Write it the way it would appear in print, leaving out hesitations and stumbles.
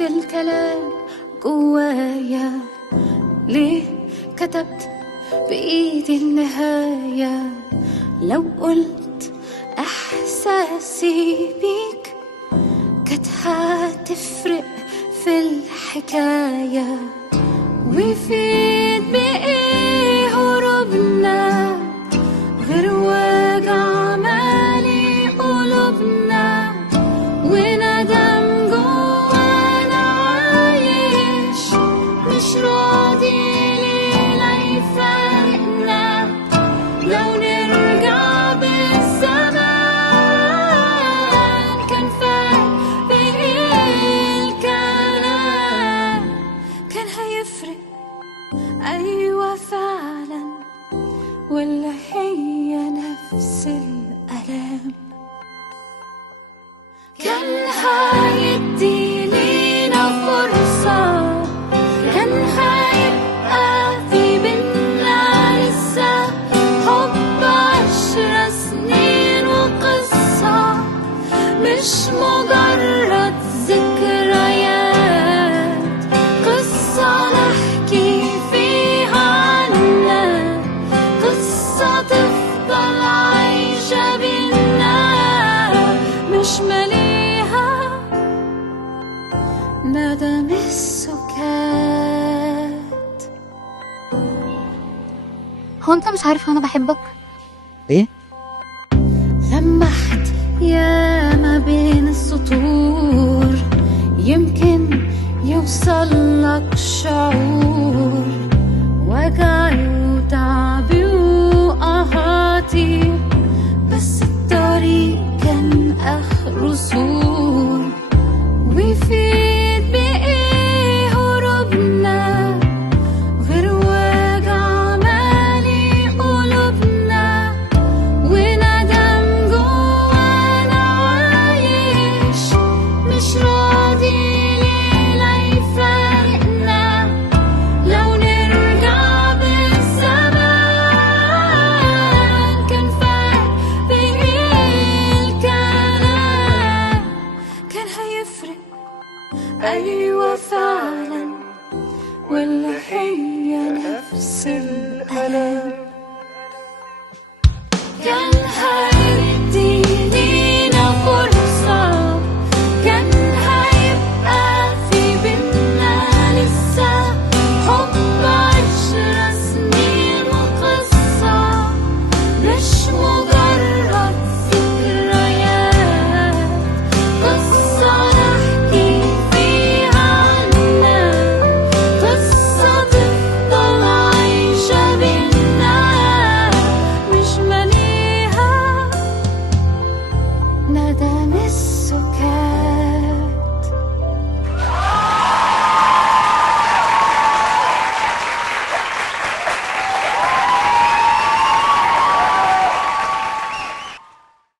كتبت الكلام جوايا، ليه كتبت بإيدي النهاية؟ لو قلت إحساسي بيك كانت هتفرق في الحكاية. ويفيد بإيه هروبنا غير وجع مالي قلوبنا، وندم جوانا عايش مش راضي لينا يفارقنا. لو نرجع بالزمان كان فات بإيه الكلام، كان هيفرق أيوة فعلا، ولا هي نفس الألام؟ كان هيدي لينا فرصة، كان هيبقى في بينا لسه حب 10 سنين وقصة، مش مجرد ذكريات، قصة نحكي فيها عنا، قصة تفضل عايشة بينا، مش مليها ندم السكات. هو انت مش عارف انا بحبك؟ ايه؟ لمحت يا ما بين السطور، يمكن يوصل لك شعور وجع